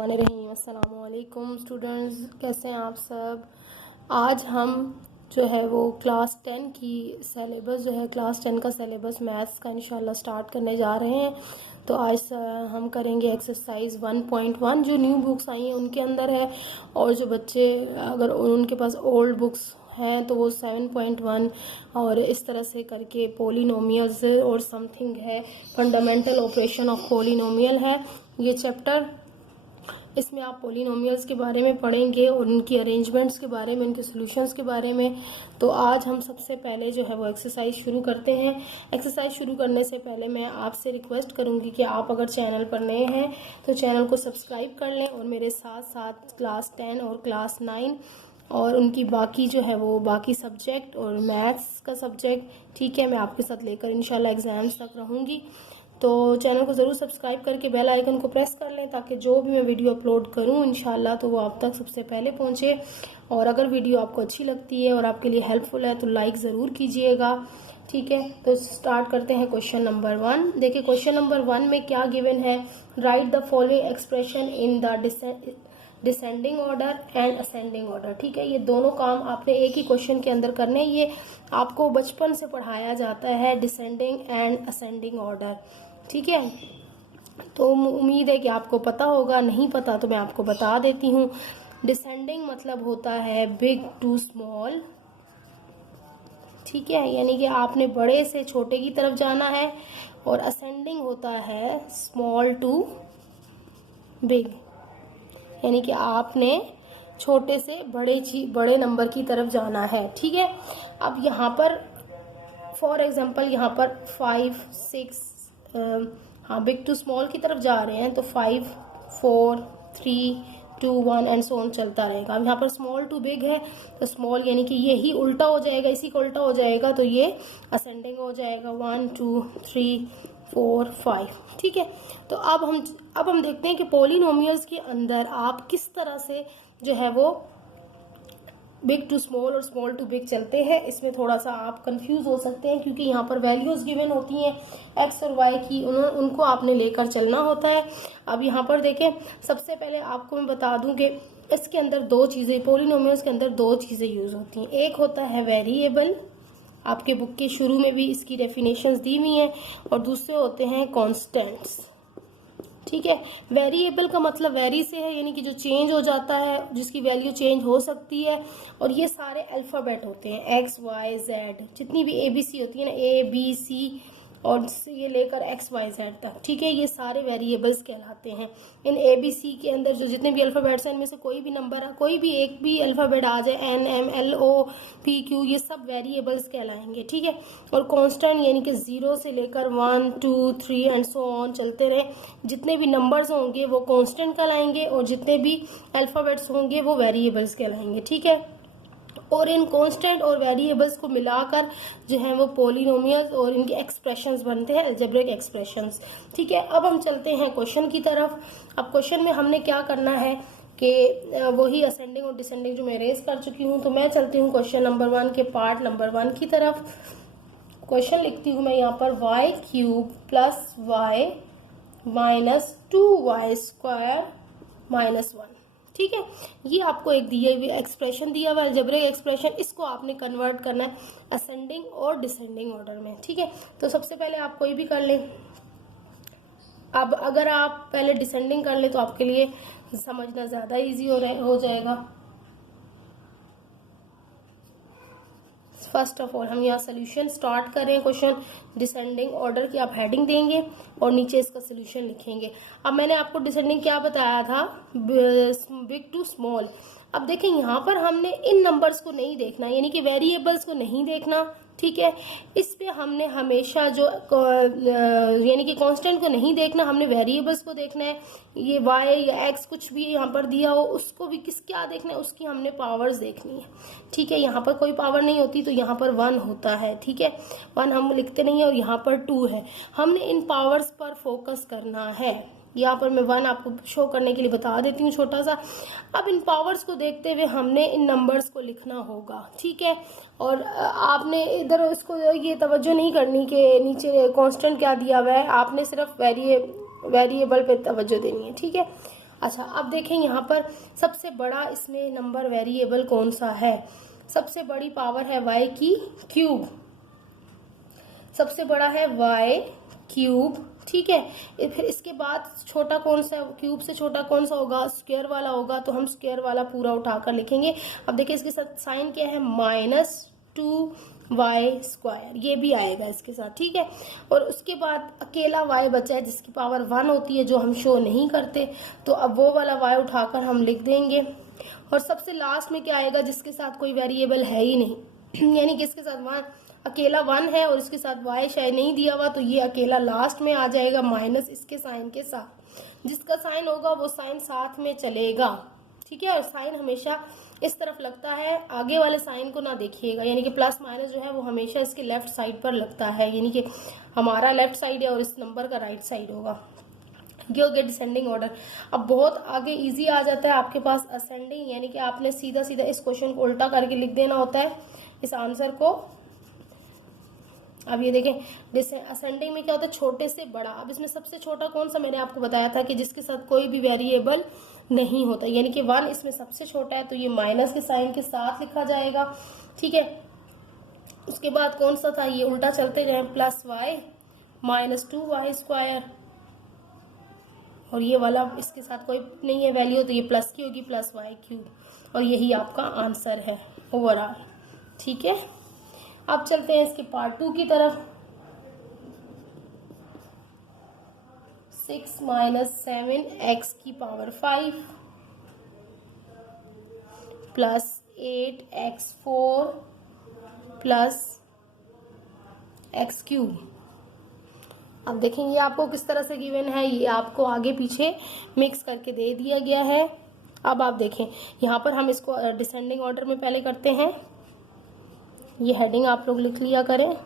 अस्सलामुअलैकुम स्टूडेंट्स, कैसे हैं आप सब। आज हम जो है वो क्लास 10 की सिलेबस जो है क्लास 10 का सिलेबस मैथ्स का इंशाल्लाह स्टार्ट करने जा रहे हैं। तो आज हम करेंगे एक्सरसाइज 1.1 जो न्यू बुक्स आई हैं उनके अंदर है, और जो बच्चे अगर उनके पास ओल्ड बुक्स हैं तो वो 7.1 और इस तरह से करके पोलिनोमियल्स और समथिंग है, फंडामेंटल ऑपरेशन ऑफ पोलिनोमियल है ये चैप्टर। इसमें आप पोलिनोमियल्स के बारे में पढ़ेंगे और उनकी अरेंजमेंट्स के बारे में, उनके सॉल्यूशंस के बारे में। तो आज हम सबसे पहले जो है वो एक्सरसाइज शुरू करते हैं। एक्सरसाइज शुरू करने से पहले मैं आपसे रिक्वेस्ट करूंगी कि आप अगर चैनल पर नए हैं तो चैनल को सब्सक्राइब कर लें, और मेरे साथ साथ क्लास 10 और क्लास 9 और उनकी बाकी जो है वो बाकी सब्जेक्ट और मैथ्स का सब्जेक्ट, ठीक है, मैं आपके साथ लेकर इंशाल्लाह एग्ज़ाम्स तक रहूँगी। तो चैनल को ज़रूर सब्सक्राइब करके बेल आइकन को प्रेस कर लें ताकि जो भी मैं वीडियो अपलोड करूं इंशाल्लाह तो वो आप तक सबसे पहले पहुंचे। और अगर वीडियो आपको अच्छी लगती है और आपके लिए हेल्पफुल है तो लाइक ज़रूर कीजिएगा, ठीक है। तो स्टार्ट करते हैं क्वेश्चन नंबर 1। देखिए क्वेश्चन नंबर 1 में क्या गिवन है, right the following expression in the descending order and ascending order. ठीक है, ये दोनों काम आपने एक ही क्वेश्चन के अंदर करने। ये आपको बचपन से पढ़ाया जाता है, डिसेंडिंग एंड असेंडिंग ऑर्डर, ठीक है। तो उम्मीद है कि आपको पता होगा, नहीं पता तो मैं आपको बता देती हूँ। डिसेंडिंग मतलब होता है बिग टू स्मॉल, ठीक है, यानी कि आपने बड़े से छोटे की तरफ जाना है। और असेंडिंग होता है स्मॉल टू बिग, यानी कि आपने छोटे से बड़े नंबर की तरफ जाना है, ठीक है। अब यहाँ पर फॉर एग्जांपल यहाँ पर 5, 6 हाँ बिग टू स्मॉल की तरफ जा रहे हैं तो 5, 4, 3, 2, 1 एंड सो ऑन चलता रहेगा। अब यहाँ पर स्मॉल टू बिग है तो स्मॉल यानी कि ये ही उल्टा हो जाएगा, इसी को उल्टा हो जाएगा तो ये असेंडिंग हो जाएगा, 1, 2, 3, 4, 5, ठीक है। तो अब हम देखते हैं कि पोलिनोमियल्स के अंदर आप किस तरह से जो है वो बिग टू स्मॉल और स्मॉल टू बिग चलते हैं। इसमें थोड़ा सा आप कंफ्यूज हो सकते हैं क्योंकि यहाँ पर वैल्यूज गिवन होती हैं एक्स और वाई की, उनको आपने लेकर चलना होता है। अब यहाँ पर देखें, सबसे पहले आपको मैं बता दूं कि इसके अंदर दो चीज़ें, पोलिनोमियल्स के अंदर दो चीज़ें यूज़ होती हैं। एक होता है वेरिएबल, आपके बुक के शुरू में भी इसकी डेफिनेशंस दी हुई हैं, और दूसरे होते हैं कॉन्स्टेंट्स, ठीक है। वेरिएबल का मतलब वेरी से है, यानी कि जो चेंज हो जाता है, जिसकी वैल्यू चेंज हो सकती है। और ये सारे अल्फ़ाबेट होते हैं, एक्स वाई जेड, जितनी भी ABC होती है ना, ABC और ये लेकर XY Z तक, ठीक है, ये सारे वेरिएबल्स कहलाते हैं। इन ABC के अंदर जो जितने भी अल्फ़ाबेट्स हैं इनमें से कोई भी नंबर, कोई भी एक भी अल्फ़ाबेट आ जाए, N M L O P Q, ये सब वेरिएबल्स कहलाएंगे, ठीक है। और कांस्टेंट यानी कि 0 से लेकर 1, 2, 3 एंड सो ऑन चलते रहे, जितने भी नंबर्स होंगे वो कांस्टेंट कहलाएंगे और जितने भी अल्फ़ाबेट्स होंगे वो वेरिएबल्स कहलाएंगे, ठीक है। और इन कांस्टेंट और वेरिएबल्स को मिलाकर जो है वो पोलिनोमियल्स और इनके एक्सप्रेशंस बनते हैं, अलजेब्रिक एक्सप्रेशंस, ठीक है। अब हम चलते हैं क्वेश्चन की तरफ। अब क्वेश्चन में हमने क्या करना है कि वही असेंडिंग और डिसेंडिंग जो मैं रेज कर चुकी हूँ, तो मैं चलती हूँ क्वेश्चन नंबर 1 के पार्ट नंबर 1 की तरफ। क्वेश्चन लिखती हूँ मैं यहाँ पर, y³ + y minus 2y² minus 1, ठीक है। ये आपको एक दिए हुए एक्सप्रेशन दिया हुआ है, अलजेब्रिक एक्सप्रेशन, इसको आपने कन्वर्ट करना है असेंडिंग और डिसेंडिंग ऑर्डर में, ठीक है। तो सबसे पहले आप कोई भी कर लें। अब अगर आप पहले डिसेंडिंग कर लें तो आपके लिए समझना ज़्यादा इजी हो जाएगा। फर्स्ट ऑफ ऑल हम यहाँ सोल्यूशन स्टार्ट कर रहे हैं क्वेश्चन डिसेंडिंग ऑर्डर की, आप हेडिंग देंगे और नीचे इसका सोल्यूशन लिखेंगे। अब मैंने आपको डिसेंडिंग क्या बताया था, बिग टू स्मॉल। अब देखें यहाँ पर हमने इन नंबर्स को नहीं देखना, यानी कि वेरिएबल्स को नहीं देखना, ठीक है। इस पे हमने हमेशा जो यानी कि कांस्टेंट को नहीं देखना, हमने वेरिएबल्स को देखना है। ये y या x कुछ भी यहाँ पर दिया हो उसको भी क्या देखना है, उसकी हमने पावर्स देखनी है, ठीक है। यहाँ पर कोई पावर नहीं होती तो यहाँ पर 1 होता है, ठीक है, 1 हम लिखते नहीं है, और यहाँ पर 2 है। हमने इन पावर्स पर फोकस करना है। यहाँ पर मैं 1 आपको शो करने के लिए बता देती हूँ छोटा सा। अब इन पावर्स को देखते हुए हमने इन नंबर्स को लिखना होगा, ठीक है। और आपने इधर इसको ये तवज्जो नहीं करनी कि नीचे कांस्टेंट क्या दिया हुआ है, आपने सिर्फ वेरिएबल पे तवज्जो देनी है, ठीक है। अच्छा, अब देखें यहाँ पर सबसे बड़ा इसमें नंबर वेरिएबल कौन सा है। सबसे बड़ी पावर है y की क्यूब, सबसे बड़ा है y क्यूब, ठीक है। फिर इसके बाद छोटा कौन सा, क्यूब से छोटा कौन सा होगा, स्क्वायर वाला होगा, तो हम स्क्वायर वाला पूरा उठाकर लिखेंगे। अब देखिए इसके साथ साइन क्या है, -2y², ये भी आएगा इसके साथ, ठीक है। और उसके बाद अकेला y बचा है जिसकी पावर 1 होती है, जो हम शो नहीं करते, तो अब वो वाला y उठाकर हम लिख देंगे। और सबसे लास्ट में क्या आएगा, जिसके साथ कोई वेरिएबल है ही नहीं यानी कि इसके साथ 1 अकेला 1 है और इसके साथ y शायद नहीं दिया हुआ, तो ये अकेला लास्ट में आ जाएगा माइनस इसके साइन के साथ। जिसका साइन होगा वो साइन साथ में चलेगा, ठीक है। और साइन हमेशा इस तरफ लगता है, आगे वाले साइन को ना देखिएगा, यानी कि प्लस माइनस जो है वो हमेशा इसके लेफ्ट साइड पर लगता है, यानी कि हमारा लेफ्ट साइड है और इस नंबर का राइट साइड होगा। ये हो गया डिसेंडिंग ऑर्डर। अब बहुत आगे इजी आ जाता है आपके पास असेंडिंग, यानी कि आपने सीधा सीधा इस क्वेश्चन को उल्टा करके लिख देना होता है, इस आंसर को। अब ये देखें असेंडिंग में क्या होता है, छोटे से बड़ा। अब इसमें सबसे छोटा कौन सा, मैंने आपको बताया था कि जिसके साथ कोई भी वेरिएबल नहीं होता, यानी कि 1 इसमें सबसे छोटा है, तो ये माइनस के साइन के साथ लिखा जाएगा, ठीक है। उसके बाद कौन सा था, ये उल्टा चलते जाए, +y -2y², और ये वाला इसके साथ कोई नहीं है वैल्यू, तो ये प्लस की होगी, +y³, और यही आपका आंसर है ओवरऑल, ठीक है। अब चलते हैं इसके पार्ट 2 की तरफ। 6 - 7x⁵ +8x4 +x³। अब देखेंगे आपको किस तरह से गिवन है, ये आपको आगे पीछे मिक्स करके दे दिया गया है। अब आप देखें यहाँ पर हम इसको डिसेंडिंग ऑर्डर में पहले करते हैं, ये हेडिंग आप लोग लिख लिया करें।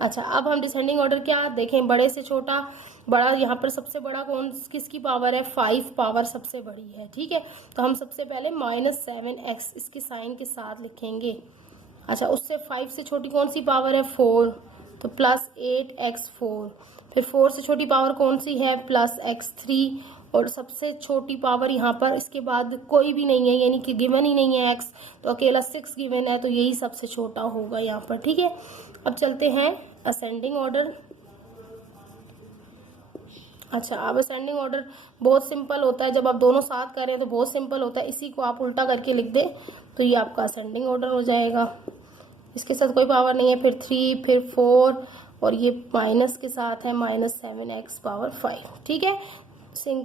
अच्छा, अब हम डिसेंडिंग ऑर्डर क्या देखें, बड़े से छोटा, बड़ा यहाँ पर सबसे बड़ा कौन किसकी पावर है, 5 पावर सबसे बड़ी है, ठीक है। तो हम सबसे पहले -7x इसके साइन के साथ लिखेंगे। अच्छा, उससे 5 से छोटी कौन सी पावर है, 4, तो +8x4। फिर 4 से छोटी पावर कौन सी है, +x3, और सबसे छोटी पावर यहाँ पर इसके बाद कोई भी नहीं है, यानी कि गिवन ही नहीं है x, तो अकेला 6 गिवन है, तो यही सबसे छोटा होगा यहाँ पर, ठीक है। अब चलते हैं असेंडिंग ऑर्डर। अच्छा, अब असेंडिंग ऑर्डर बहुत सिंपल होता है, जब आप दोनों साथ कर रहे हैं तो बहुत सिंपल होता है, इसी को आप उल्टा करके लिख दें तो ये आपका असेंडिंग ऑर्डर हो जाएगा। इसके साथ कोई पावर नहीं है, फिर 3, फिर 4, और ये माइनस के साथ है -7x⁵, ठीक है।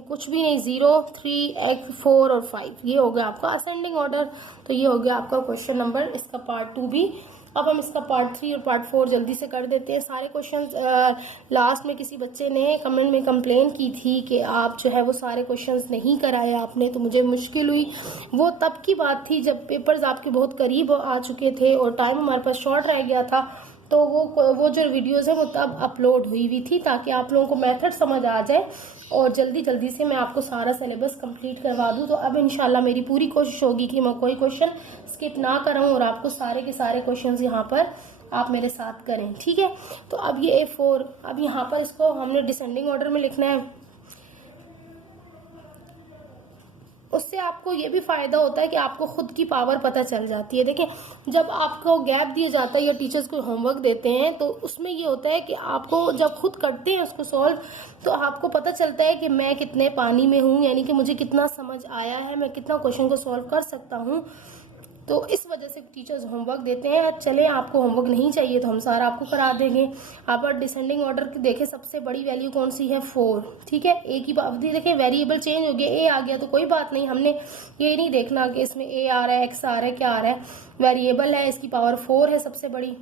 कुछ भी नहीं, 0, 3, x 4 और 5, ये हो गया आपका असेंडिंग ऑर्डर। तो ये हो गया आपका क्वेश्चन नंबर, इसका पार्ट 2 भी। अब हम इसका पार्ट 3 और पार्ट 4 जल्दी से कर देते हैं। सारे क्वेश्चंस लास्ट में किसी बच्चे ने कमेंट में कंप्लेन की थी कि आप जो है वो सारे क्वेश्चंस नहीं कराए आपने, तो मुझे मुश्किल हुई। वो तब की बात थी जब पेपर्स आपके बहुत करीब आ चुके थे और टाइम हमारे पास शॉर्ट रह गया था, तो वो जो वीडियोस है वो तब अपलोड हुई थी, ताकि आप लोगों को मेथड समझ आ जाए और जल्दी जल्दी से मैं आपको सारा सिलेबस कंप्लीट करवा दूं। तो अब इंशाल्लाह मेरी पूरी कोशिश होगी कि मैं कोई क्वेश्चन स्किप ना करूं और आपको सारे के सारे क्वेश्चंस यहाँ पर आप मेरे साथ करें, ठीक है। तो अब ये A4, अब यहाँ पर इसको हमने डिसेंडिंग ऑर्डर में लिखना है। उससे आपको ये भी फायदा होता है कि आपको खुद की पावर पता चल जाती है। देखिए, जब आपको गैप दिया जाता है या टीचर्स को होमवर्क देते हैं, तो उसमें ये होता है कि आपको जब खुद करते हैं उसको सॉल्व, तो आपको पता चलता है कि मैं कितने पानी में हूँ, यानी कि मुझे कितना समझ आया है, मैं कितना क्वेश्चन को सॉल्व कर सकता हूँ। तो इस वजह से टीचर्स होमवर्क देते हैं। चले आपको होमवर्क नहीं चाहिए तो हम सारा आपको करा देंगे। आप डिसेंडिंग ऑर्डर देखें, सबसे बड़ी वैल्यू कौन सी है, 4, ठीक है। ए की अवधि देखें, वेरिएबल चेंज हो गया, ए आ गया तो कोई बात नहीं, हमने ये नहीं देखना कि इसमें ए आ रहा है, एक्स आ रहा है, क्या आ रहा है, वेरिएबल है, इसकी पावर 4 है सबसे बड़ी।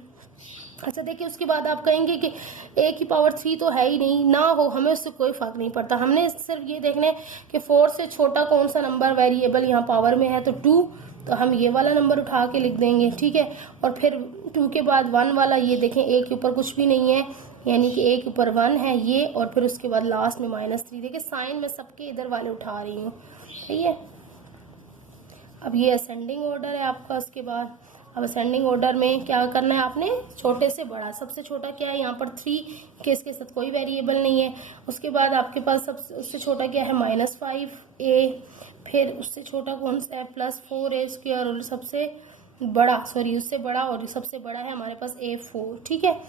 अच्छा देखिए, उसके बाद आप कहेंगे कि ए की पावर 3 तो है ही नहीं, ना हो, हमें उससे कोई फर्क नहीं पड़ता, हमने सिर्फ ये देखना है कि 4 से छोटा कौन सा नंबर वेरिएबल यहाँ पावर में है, तो 2, तो हम ये वाला नंबर उठा के लिख देंगे, ठीक है। और फिर 2 के बाद 1 वाला, ये देखें ए के ऊपर कुछ भी नहीं है, यानी कि ए के ऊपर 1 है ये, और फिर उसके बाद लास्ट में -3। देखिए साइन में सबके इधर वाले उठा रही हूँ, ठीक है। अब ये असेंडिंग ऑर्डर है आपका। उसके बाद अब असेंडिंग ऑर्डर में क्या करना है आपने, छोटे से बड़ा, सबसे छोटा क्या है यहाँ पर 3 के, इसके साथ कोई वेरिएबल नहीं है। उसके बाद आपके पास सबसे उससे छोटा क्या है -5a, फिर उससे छोटा कौन सा है +4a², और सबसे बड़ा उससे बड़ा और सबसे बड़ा है हमारे पास a4। ठीक है,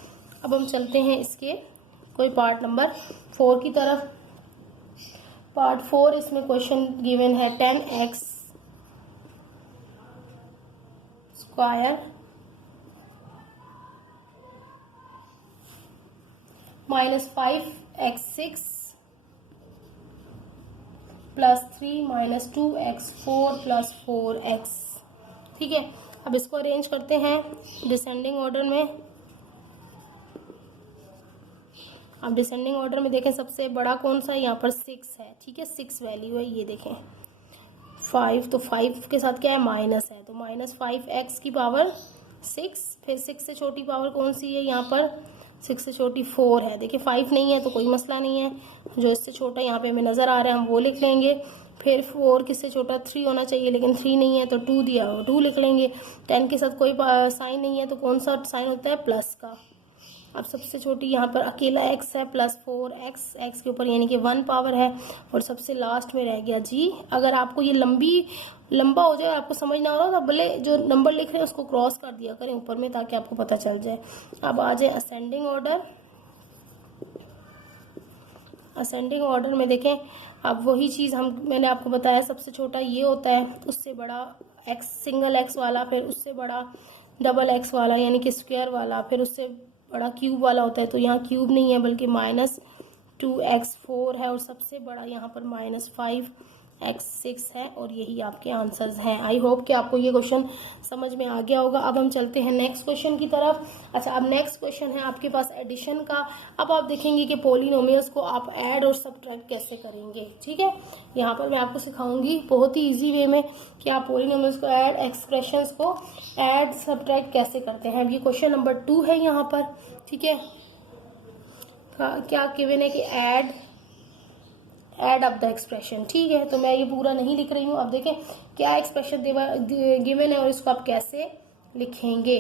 अब हम चलते हैं इसके कोई पार्ट नंबर 4 की तरफ। पार्ट 4, इसमें क्वेश्चन गिवन है 10x² -5x6 +3 -2x4 +4x। ठीक है, अब इसको अरेंज करते हैं डिसेंडिंग ऑर्डर में। अब डिसेंडिंग ऑर्डर में देखें सबसे बड़ा कौन सा है, यहाँ पर 6 है। ठीक है, 6 वैल्यू है, ये देखें 5, तो 5 के साथ क्या है माइनस है, तो -5x की पावर 6, फिर 6 से छोटी पावर कौन सी है यहाँ पर, 6 से छोटी 4 है। देखिए 5 नहीं है तो कोई मसला नहीं है, जो इससे छोटा यहाँ पे हमें नज़र आ रहा है हम वो लिख लेंगे। फिर 4 किससे छोटा, 3 होना चाहिए, लेकिन 3 नहीं है तो 2 दिया हो 2 लिख लेंगे। 10 के साथ कोई साइन नहीं है तो कौन सा साइन होता है, प्लस का। अब सबसे छोटी यहाँ पर अकेला x है +4x, x के ऊपर यानी कि 1 पावर है, और सबसे लास्ट में रह गया जी। अगर आपको ये लंबा हो जाए, आपको समझ ना हो रहा तो भले जो नंबर लिख रहे हैं उसको क्रॉस कर दिया करें ऊपर में, ताकि आपको पता चल जाए। अब आ जाए असेंडिंग ऑर्डर। असेंडिंग ऑर्डर में देखें, अब वही चीज़ मैंने आपको बताया, सबसे छोटा ये होता है, उससे बड़ा x सिंगल x वाला, फिर उससे बड़ा डबल x वाला यानी कि स्क्वायर वाला, फिर उससे बड़ा क्यूब वाला होता है। तो यहाँ क्यूब नहीं है बल्कि -2x4 है, और सबसे बड़ा यहाँ पर -5x6 है, और यही आपके आंसर्स हैं। आई होप कि आपको ये क्वेश्चन समझ में आ गया होगा। अब हम चलते हैं नेक्स्ट क्वेश्चन की तरफ। अच्छा, अब नेक्स्ट क्वेश्चन है आपके पास एडिशन का। अब आप देखेंगे कि पॉलिनोमियल्स को आप ऐड और सब्ट्रैक्ट कैसे करेंगे। ठीक है, यहाँ पर मैं आपको सिखाऊंगी बहुत ही ईजी वे में कि आप पॉलिनोमियल्स को ऐड, एक्सप्रेशंस को ऐड सब्ट्रैक्ट कैसे करते हैं। अब ये क्वेश्चन नंबर 2 है यहाँ पर। ठीक है, क्या गिवन है कि ऐड अप द एक्सप्रेशन। ठीक है, तो मैं ये पूरा नहीं लिख रही हूँ। अब देखें क्या एक्सप्रेशन गिवन है और इसको आप कैसे लिखेंगे।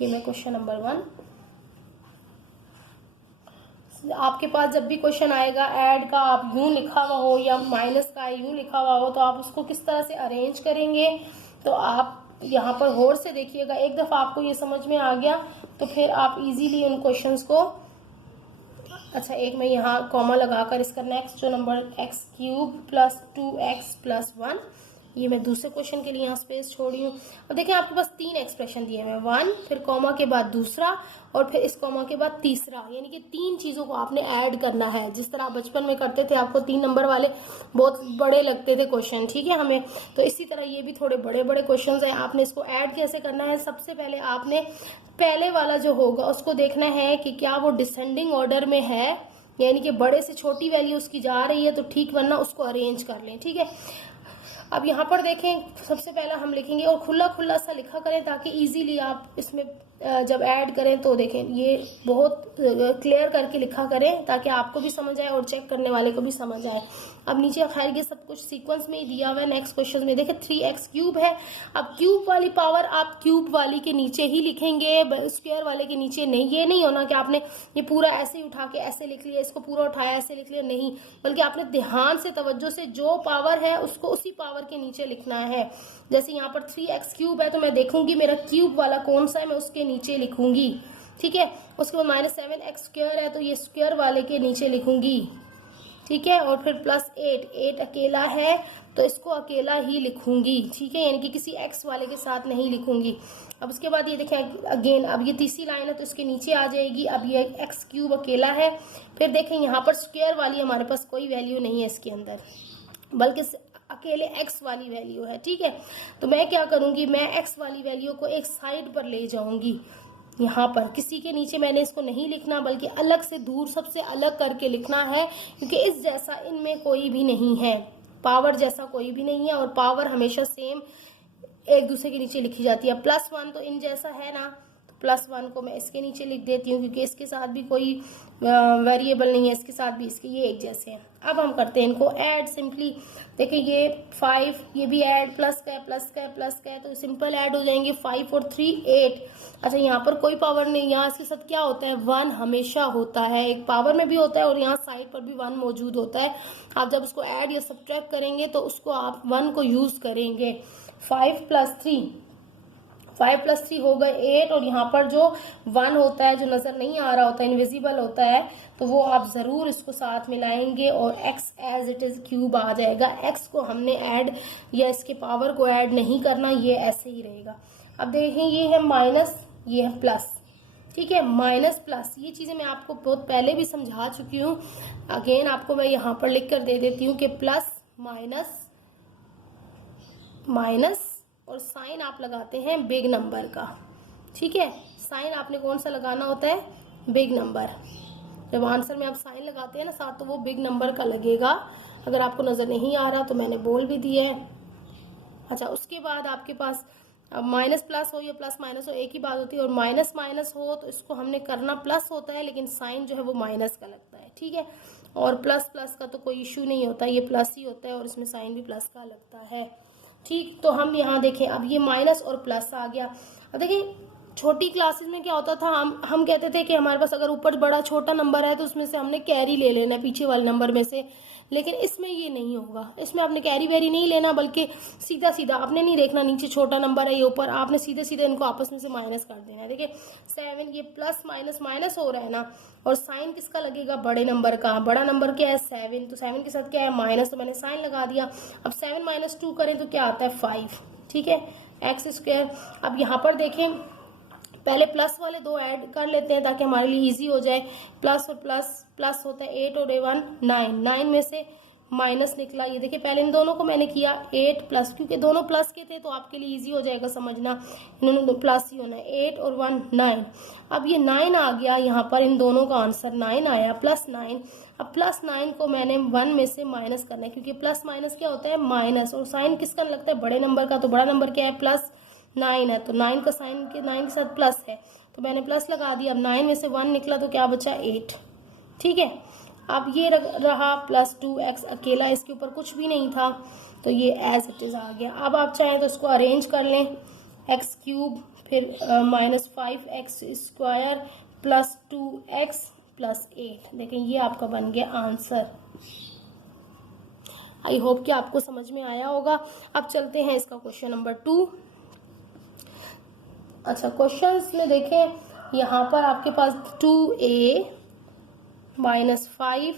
ये मैं क्वेश्चन नंबर 1, आपके पास जब भी क्वेश्चन आएगा ऐड का, आप यूं लिखा हुआ हो या माइनस का यूं लिखा हुआ हो, तो आप उसको किस तरह से अरेंज करेंगे। तो आप यहाँ पर गौर से देखिएगा, एक दफ़ा आपको ये समझ में आ गया तो फिर आप इजीली उन क्वेश्चंस को। अच्छा, एक मैं यहाँ कॉमा लगाकर इसका नेक्स्ट जो नंबर x³ + 2x + 1, ये मैं दूसरे क्वेश्चन के लिए यहाँ स्पेस छोड़ी हूँ। अब देखिए आपके पास 3 एक्सप्रेशन दिए हुए हैं, 1, फिर कॉमा के बाद दूसरा, और फिर इस कॉमा के बाद तीसरा, यानी कि 3 चीज़ों को आपने ऐड करना है। जिस तरह बचपन में करते थे, आपको 3 नंबर वाले बहुत बड़े लगते थे क्वेश्चन, ठीक है हमें, तो इसी तरह ये भी थोड़े बड़े बड़े क्वेश्चन हैं। आपने इसको ऐड कैसे करना है, सबसे पहले आपने पहले वाला जो होगा उसको देखना है कि क्या वो डिसेंडिंग ऑर्डर में है, यानी कि बड़े से छोटी वैल्यू उसकी जा रही है तो ठीक, वरना उसको अरेंज कर लें। ठीक है, अब यहाँ पर देखें सबसे पहला हम लिखेंगे, और खुला खुला सा लिखा करें ताकि इजीली आप इसमें जब ऐड करें तो देखें ये बहुत क्लियर करके लिखा करें ताकि आपको भी समझ आए और चेक करने वाले को भी समझ आए। अब नीचे खैर ये सब कुछ सीक्वेंस में ही दिया हुआ है। नेक्स्ट क्वेश्चन में देखें 3x³ है। अब क्यूब वाली पावर आप क्यूब वाली के नीचे ही लिखेंगे, स्क्वायर वाले के नीचे नहीं। ये नहीं होना कि आपने ये पूरा ऐसे ही उठा के ऐसे लिख लिया, इसको पूरा उठाया ऐसे लिख लिया, नहीं, बल्कि आपने ध्यान से तवज्जो से जो पावर है उसको उसी पावर के नीचे लिखना है। जैसे यहाँ पर 3x³ है तो मैं देखूंगी मेरा क्यूब वाला कौन सा है, मैं उसके नीचे लिखूंगी। ठीक है, उसके बाद -7x² है तो ये स्क्वायर वाले के नीचे लिखूंगी। ठीक है, और फिर +8 अकेला है तो इसको अकेला ही लिखूंगी। ठीक है, यानी कि किसी x वाले के साथ नहीं लिखूंगी। अब उसके बाद ये देखें अगेन, अब ये तीसरी लाइन है तो इसके नीचे आ जाएगी। अब ये x³ अकेला है, फिर देखें यहाँ पर स्क्वायर वाली हमारे पास कोई वैल्यू नहीं है इसके अंदर, बल्कि अकेले x वाली वैल्यू है। ठीक है, तो मैं क्या करूंगी, मैं x वाली वैल्यू को एक साइड पर ले जाऊंगी। यहाँ पर किसी के नीचे मैंने इसको नहीं लिखना, बल्कि अलग से दूर सबसे अलग करके लिखना है, क्योंकि इस जैसा इनमें कोई भी नहीं है, पावर जैसा कोई भी नहीं है, और पावर हमेशा सेम एक दूसरे के नीचे लिखी जाती है। +1 तो इन जैसा है ना, +1 को मैं इसके नीचे लिख देती हूँ क्योंकि इसके साथ भी कोई वेरिएबल नहीं है, इसके साथ भी इसके ये एक जैसे हैं। अब हम करते हैं इनको ऐड सिंपली। देखिए ये 5, ये भी ऐड प्लस का है, प्लस का है, प्लस का है, तो सिंपल ऐड हो जाएंगे। 5 और 3 8। अच्छा यहाँ पर कोई पावर नहीं, यहाँ इसके साथ क्या होता है 1 हमेशा होता है, एक पावर में भी होता है और यहाँ साइड पर भी 1 मौजूद होता है। आप जब उसको ऐड या सब्ट्रैक्ट करेंगे तो उसको आप 1 को यूज करेंगे। 5 + 3 हो गए 8, और यहाँ पर जो 1 होता है जो नजर नहीं आ रहा होता है, इनविजिबल होता है, तो वो आप जरूर इसको साथ मिलाएंगे और x as it is cube आ जाएगा। x को हमने ऐड या इसके पावर को ऐड नहीं करना, ये ऐसे ही रहेगा। अब देखें ये है माइनस, ये है प्लस, ठीक है, माइनस प्लस, ये चीजें मैं आपको बहुत पहले भी समझा चुकी हूँ। अगेन आपको मैं यहाँ पर लिख कर दे देती हूँ कि प्लस माइनस माइनस और साइन आप लगाते हैं बिग नंबर का, ठीक है। साइन आपने कौन सा लगाना होता है, बिग नंबर। जब आंसर में आप साइन लगाते हैं ना साथ, तो वो बिग नंबर का लगेगा। अगर आपको नजर नहीं आ रहा तो मैंने बोल भी दिया है। अच्छा उसके बाद आपके पास अब माइनस प्लस हो या प्लस माइनस हो एक ही बात होती है, और माइनस माइनस हो तो इसको हमने करना प्लस होता है, लेकिन साइन जो है वो माइनस का लगता है, ठीक है। और प्लस प्लस का तो कोई इशू नहीं होता, ये प्लस ही होता है और इसमें साइन भी प्लस का लगता है, ठीक। तो हम यहाँ देखें, अब ये माइनस और प्लस आ गया। अब देखिए छोटी क्लासेस में क्या होता था, हम कहते थे कि हमारे पास अगर ऊपर बड़ा छोटा नंबर है तो उसमें से हमने कैरी ले लेना पीछे वाले नंबर में से, लेकिन इसमें ये नहीं होगा। इसमें आपने कैरी वेरी नहीं लेना, बल्कि सीधा सीधा आपने नहीं देखना नीचे छोटा नंबर है ये ऊपर, आपने सीधे सीधे इनको आपस में से माइनस कर देना है। देखिए 7, ये प्लस माइनस माइनस हो रहा है ना, और साइन किसका लगेगा, बड़े नंबर का। बड़ा नंबर क्या है 7, तो 7 के साथ क्या है माइनस, तो मैंने साइन लगा दिया। अब 7 - 2 करें तो क्या आता है 5, ठीक है, x²। अब यहाँ पर देखें पहले प्लस वाले 2 ऐड कर लेते हैं ताकि हमारे लिए इजी हो जाए। प्लस और प्लस, प्लस होता है 8 और 1 9, 9 में से माइनस निकला। ये देखिए पहले इन दोनों को मैंने किया 8 प्लस, क्योंकि दोनों प्लस के थे तो आपके लिए इजी हो जाएगा समझना, इन्होंने तो प्लस ही होना है। 8 और 1 9। अब ये 9 आ गया, यहाँ पर इन दोनों का आंसर 9 आया, +9। अब +9 को मैंने 1 में से माइनस करना है, क्योंकि प्लस माइनस क्या होता है माइनस, और साइन किसका लगता है बड़े नंबर का, तो बड़ा नंबर क्या है +9 है, तो 9 का साइन के 9 के साथ प्लस है, तो मैंने प्लस लगा दिया। अब 9 में से 1 निकला तो क्या बचा 8, ठीक है। अब ये रहा +2x अकेला, इसके ऊपर कुछ भी नहीं था तो ये एज इट इज आ गया। अब आप चाहें तो इसको अरेंज कर लें, x³ फिर -5x² +2x +8। देखें ये आपका बन गया आंसर। आई होप कि आपको समझ में आया होगा। अब चलते हैं इसका क्वेश्चन नंबर 2। अच्छा क्वेश्चंस में देखें, यहाँ पर आपके पास 2a -5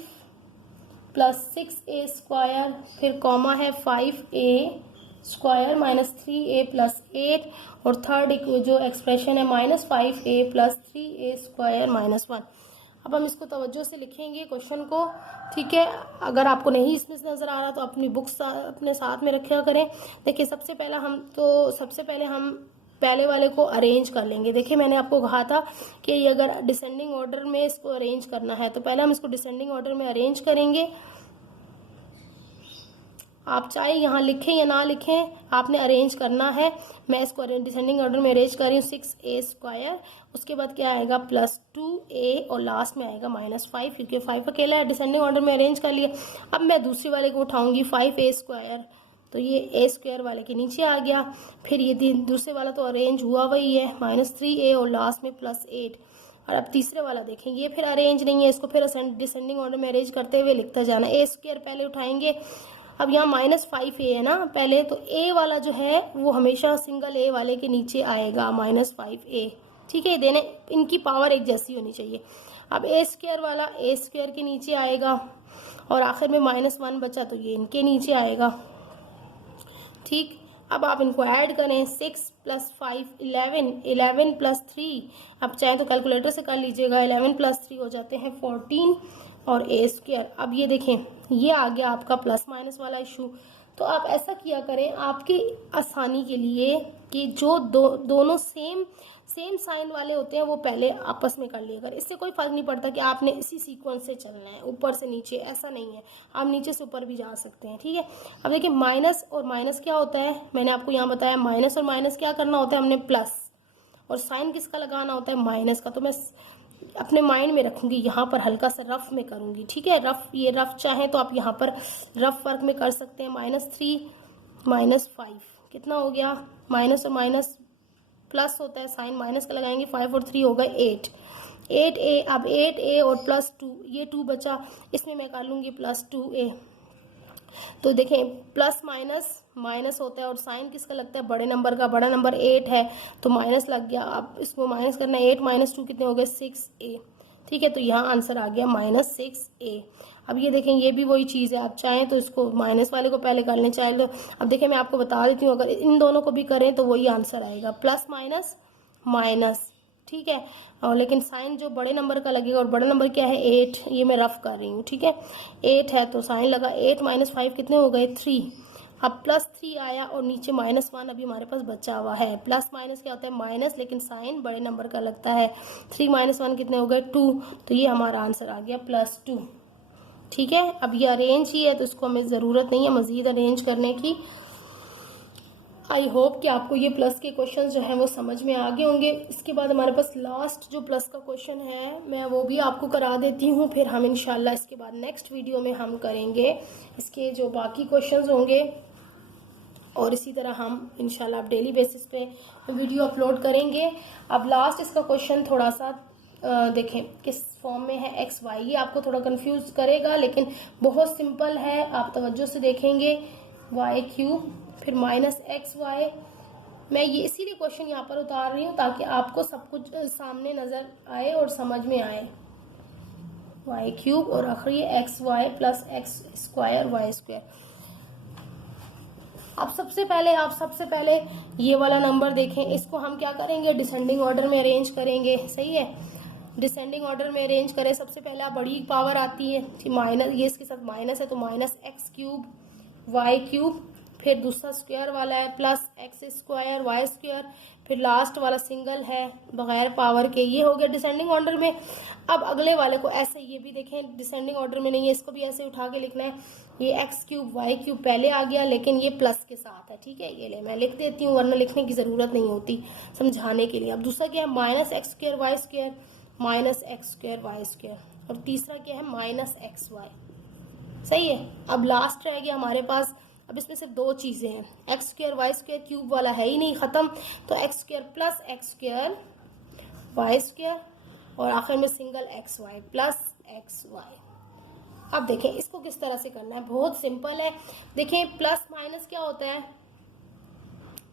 +6a², फिर कॉमा है 5a² -3a +8, और थर्ड जो एक्सप्रेशन है -5a + 3a² -1। अब हम इसको तवज्जो से लिखेंगे क्वेश्चन को, ठीक है। अगर आपको नहीं इसमें से नजर आ रहा तो अपनी बुक्स अपने साथ में रखा करें। देखिए सबसे पहले हम पहले वाले को अरेंज कर लेंगे। देखिए मैंने आपको कहा था कि ये अगर डिसेंडिंग ऑर्डर में इसको अरेंज करना है तो पहले हम इसको डिसेंडिंग ऑर्डर में अरेंज करेंगे। आप चाहे यहाँ लिखें या ना लिखें, आपने अरेंज करना है। मैं इसको डिसेंडिंग ऑर्डर में अरेंज कर रही हूँ। 6a², उसके बाद क्या आएगा +2a, और लास्ट में आएगा -5, क्योंकि 5 अकेला है। डिसेंडिंग ऑर्डर में अरेंज कर लिया। अब मैं दूसरे वाले को उठाऊंगी 5a², तो ये a² वाले के नीचे आ गया। फिर ये दूसरे वाला तो अरेंज हुआ वही है, -3a और लास्ट में +8। और अब तीसरे वाला देखें, ये फिर अरेंज नहीं है, इसको फिर डिसेंडिंग ऑर्डर में अरेंज करते हुए लिखता जाना। a² पहले उठाएंगे। अब यहाँ -5a है ना पहले, तो a वाला जो है वो हमेशा सिंगल a वाले के नीचे आएगा, -5a, ठीक है। देने इनकी पावर एक जैसी होनी चाहिए। अब a² वाला a² के नीचे आएगा, और आखिर में -1 बचा तो ये इनके नीचे आएगा, ठीक। अब आप इनको ऐड करें, 6 + 5 11, 11 + 3, अब चाहे तो कैलकुलेटर से कर लीजिएगा, 11 + 3 हो जाते हैं 14, और a²। अब ये देखें ये आ गया आपका प्लस माइनस वाला इशू। तो आप ऐसा किया करें आपकी आसानी के लिए कि जो दोनों सेम साइन वाले होते हैं वो पहले आपस में कर लिया करें। इससे कोई फर्क नहीं पड़ता कि आपने इसी सीक्वेंस से चलना है, ऊपर से नीचे, ऐसा नहीं है, आप नीचे से ऊपर भी जा सकते हैं, ठीक है। अब देखिए माइनस और माइनस क्या होता है, मैंने आपको यहाँ बताया। माइनस और माइनस क्या करना होता है हमने, प्लस, और साइन किसका लगाना होता है, माइनस का। तो मैं अपने माइंड में रखूंगी, यहाँ पर हल्का सा रफ में करूंगी, ठीक है। रफ, ये रफ चाहे तो आप यहाँ पर रफ वर्क में कर सकते हैं। -3 -5 कितना हो गया, माइनस और माइनस प्लस होता है, साइन माइनस का लगाएंगे, 5 और 3 हो गए 8a। अब 8a और +2, ये 2 बचा, इसमें मैं कर लूंगी +2a। तो देखें प्लस माइनस माइनस होता है और साइन किसका लगता है, बड़े नंबर का। बड़ा नंबर 8 है तो माइनस लग गया। अब इसको माइनस करना है, 8 - 2 कितने हो गए, 6a, ठीक है। तो यहाँ आंसर आ गया -6a। अब ये देखें, ये भी वही चीज़ है, आप चाहें तो इसको माइनस वाले को पहले कर लें, चाहे तो। अब देखें मैं आपको बता देती हूँ, अगर इन दोनों को भी करें तो वही आंसर आएगा, प्लस माइनस माइनस, ठीक है। और लेकिन साइन जो बड़े नंबर का लगेगा, और बड़ा नंबर क्या है, 8, ये मैं रफ कर रही हूँ, ठीक है। 8 है तो साइन लगा, 8 - 5 कितने हो गए, 3। अब +3 आया और नीचे -1 अभी हमारे पास बचा हुआ है। प्लस माइनस क्या होता है, माइनस, लेकिन साइन बड़े नंबर का लगता है। 3 - 1 कितने हो गए, 2। तो ये हमारा आंसर आ गया +2, ठीक है। अब ये अरेंज ही है तो इसको हमें ज़रूरत नहीं है मज़ीद अरेंज करने की। आई होप कि आपको ये प्लस के क्वेश्चन जो हैं वो समझ में आ गए होंगे। इसके बाद हमारे पास लास्ट जो प्लस का क्वेश्चन है मैं वो भी आपको करा देती हूँ, फिर हम इंशाल्लाह इसके बाद नेक्स्ट वीडियो में हम करेंगे इसके जो बाकी क्वेश्चंस होंगे, और इसी तरह हम इंशाल्लाह डेली बेसिस पे वीडियो अपलोड करेंगे। अब लास्ट इसका क्वेश्चन थोड़ा सा देखें किस फॉर्म में है, XY। ये आपको थोड़ा कंफ्यूज करेगा लेकिन बहुत सिंपल है, आप तवज्जो से देखेंगे। y³ फिर -XY। मैं ये इसीलिए क्वेश्चन यहाँ पर उतार रही हूँ ताकि आपको सब कुछ सामने नजर आए और समझ में आए। y³ और आखिरी XY + x² y²। अब सबसे पहले ये वाला नंबर देखें, इसको हम क्या करेंगे, डिसेंडिंग ऑर्डर में अरेंज करेंगे, सही है। डिसेंडिंग ऑर्डर में अरेंज करें, सबसे पहले बड़ी पावर आती है, माइनस, ये इसके साथ माइनस है तो -x³ y³, फिर दूसरा स्क्वायर वाला है +x² y², फिर लास्ट वाला सिंगल है बगैर पावर के। ये हो गया डिसेंडिंग ऑर्डर में। अब अगले वाले को ऐसे, ये भी देखें डिसेंडिंग ऑर्डर में नहीं है, इसको भी ऐसे उठा के लिखना है। ये x³ y³ पहले आ गया लेकिन ये प्लस के साथ है, ठीक है। ये ले मैं लिख देती हूँ वरना लिखने की ज़रूरत नहीं होती समझाने के लिए। अब दूसरा क्या है, -x² y² -x² y², और तीसरा क्या है, -xy, सही है। अब लास्ट रह गया हमारे पास, अब इसमें सिर्फ 2 चीज़ें हैं, x² y² क्यूब वाला है ही नहीं, ख़त्म। तो x² + x² y² और आखिर में सिंगल xy + xy। अब देखें इसको किस तरह से करना है, बहुत सिंपल है। देखें प्लस माइनस क्या होता है,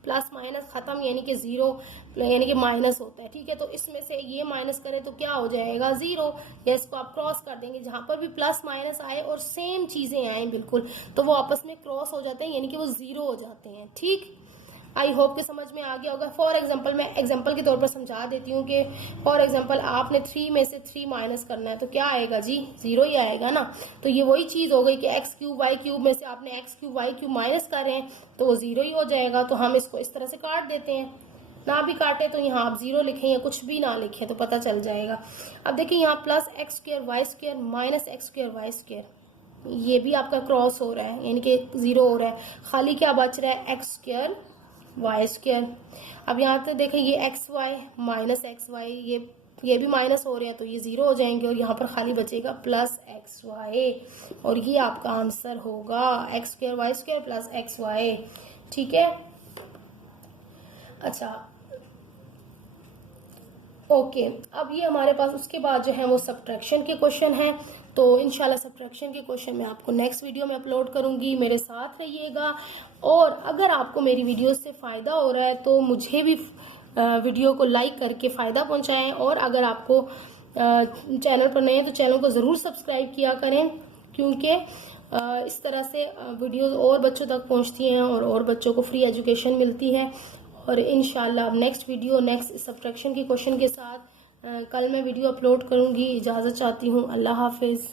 प्लस माइनस खत्म, यानी कि 0 यानी कि माइनस होता है, ठीक है। तो इसमें से ये माइनस करें तो क्या हो जाएगा, 0, या इसको आप क्रॉस कर देंगे। जहां पर भी प्लस माइनस आए और सेम चीजें आए बिल्कुल, तो वो आपस में क्रॉस हो जाते हैं, यानी कि वो 0 हो जाते हैं, ठीक। आई होप कि समझ में आ गया होगा। फॉर एग्जाम्पल, मैं एग्जाम्पल के तौर पर समझा देती हूँ कि फॉर एग्जाम्पल आपने 3 में से 3 माइनस करना है तो क्या आएगा जी, 0 ही आएगा ना। तो ये वही चीज हो गई कि x³ y³ में से आपने x³ y³ माइनस कर रहे हैं तो वो 0 ही हो जाएगा। तो हम इसको इस तरह से काट देते हैं, ना भी काटे तो यहाँ आप 0 लिखें या कुछ भी ना लिखें तो पता चल जाएगा। अब देखिए यहाँ +x² y² -x² y², ये भी आपका क्रॉस हो रहा है यानी कि 0 हो रहा है, खाली क्या बच रहा है, x² y²। अब यहाँ पे देखें ये xy -xy, ये भी माइनस हो रहे हैं तो ये 0 हो जाएंगे, और यहाँ पर खाली बचेगा +xy, और ये आपका आंसर होगा x² y² + xy, ठीक है। अच्छा ओके, अब ये हमारे पास उसके बाद जो है वो सब्ट्रैक्शन के क्वेश्चन हैं। तो इंशाल्लाह सब्ट्रैक्शन के क्वेश्चन मैं आपको नेक्स्ट वीडियो में अपलोड करूंगी, मेरे साथ रहिएगा। और अगर आपको मेरी वीडियो से फ़ायदा हो रहा है तो मुझे भी वीडियो को लाइक करके फ़ायदा पहुंचाएं, और अगर आपको चैनल पर नए हैं तो चैनल को ज़रूर सब्सक्राइब किया करें, क्योंकि इस तरह से वीडियोस और बच्चों तक पहुंचती हैं और बच्चों को फ्री एजुकेशन मिलती है। और इंशाल्लाह नेक्स्ट वीडियो नेक्स्ट सब्ट्रैक्शन के क्वेश्चन के साथ कल मैं वीडियो अपलोड करूंगी। इजाज़त चाहती हूँ, अल्लाह हाफिज़।